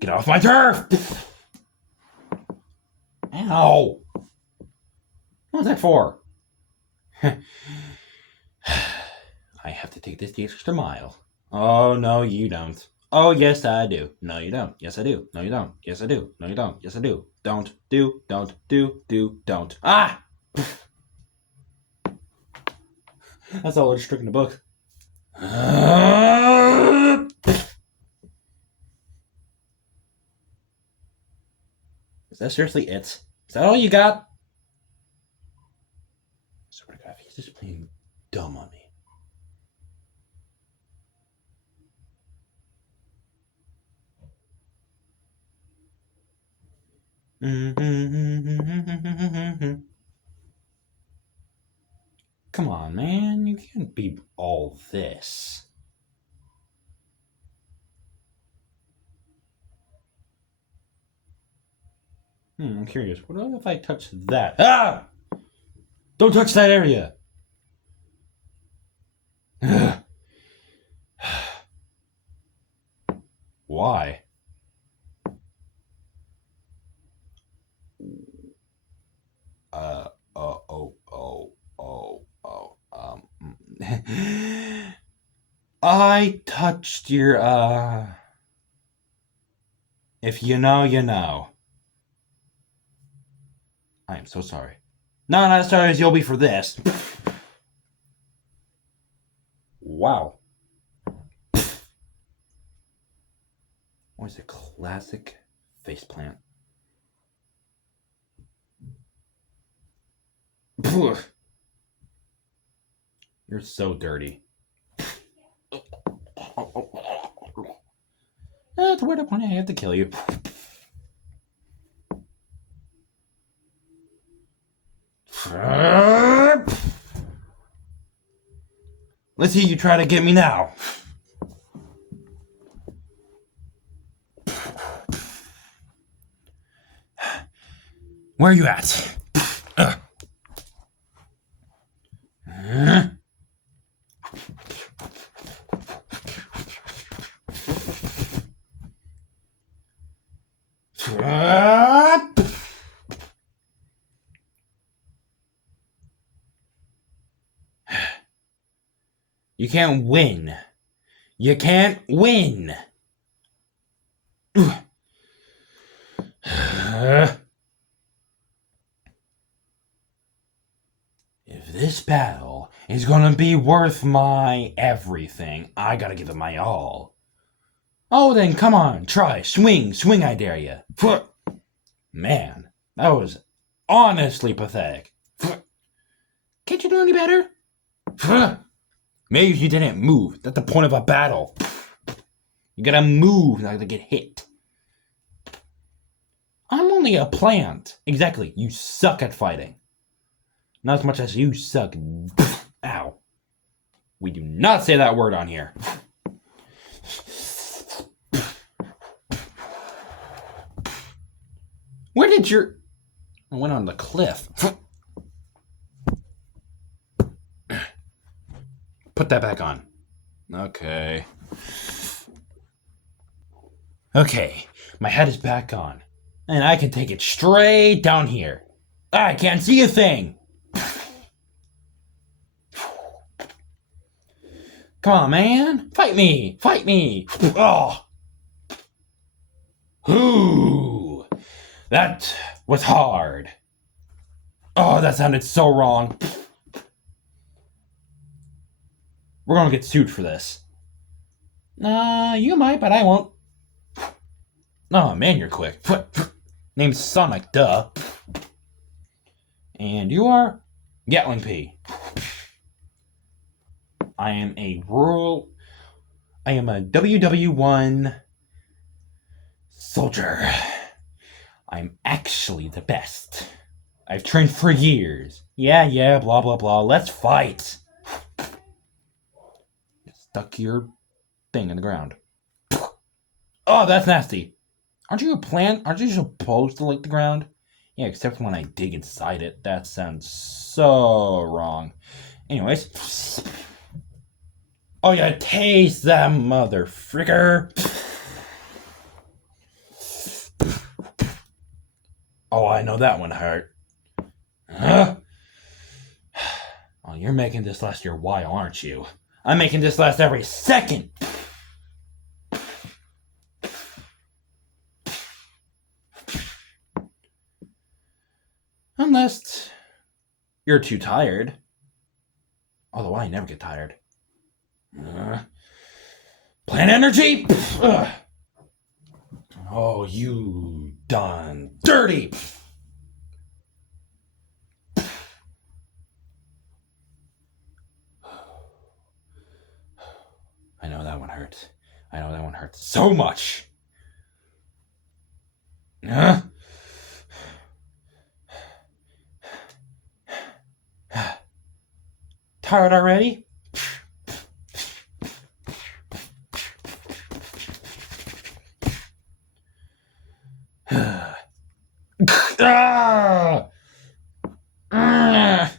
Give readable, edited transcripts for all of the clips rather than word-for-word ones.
Get off my turf! Ow! What's that for? I have to take this the extra mile. Oh, no, you don't. Oh, yes, I do. No, you don't. Yes, I do. No, you don't. Yes, I do. No, you don't. Yes, I do. Don't. Don't. Ah! That's all just strict in the book. Is that seriously it? Is that all you got? I swear to God, he's just playing dumb on me. Come on, man. You can't be all this. I'm curious. What if I touch that? Ah! Don't touch that area! Why? I touched your, if you know, you know. I am so sorry. No, not as sorry as you'll be for this. Wow. Always a classic faceplant. You're so dirty. That's where the point I have to kill you. Let's see you try to get me now. Where are you at? You can't win. You can't win. If this battle is gonna be worth my everything, I gotta give it my all. Oh, then come on, try. Swing, I dare you. Man, that was honestly pathetic. Can't you do any better? Maybe if you didn't move. That's the point of a battle. You gotta move, not to get hit. I'm only a plant. Exactly, you suck at fighting. Not as much as you suck. Ow. We do not say that word on here. Where did your... I went on the cliff. Put that back on. Okay. Okay, my head is back on. And I can take it straight down here. I can't see a thing. Come on, man. Fight me. Oh. Ooh. That was hard. Oh, that sounded so wrong. We're gonna get sued for this. You might, but I won't. Oh, man, you're quick. Name's Sonic, duh. And you are? Gattling Pea. I am a WW1 soldier. I'm actually the best. I've trained for years. Yeah, blah, blah, blah. Let's fight. Stuck your thing in the ground. Oh, that's nasty. Aren't you a plant? Aren't you supposed to lick the ground? Yeah, except when I dig inside it. That sounds so wrong. Anyways. Oh, yeah, taste that mother fricker. Oh, I know that one hurt. Huh? Oh, you're making this last your while, aren't you? I'm making this last every second. Unless you're too tired. Although I never get tired. Plant energy? Oh, you done dirty. I know that one hurts. I know that one hurts so much. Huh? Tired already? Ah! Ah!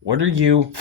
What are you?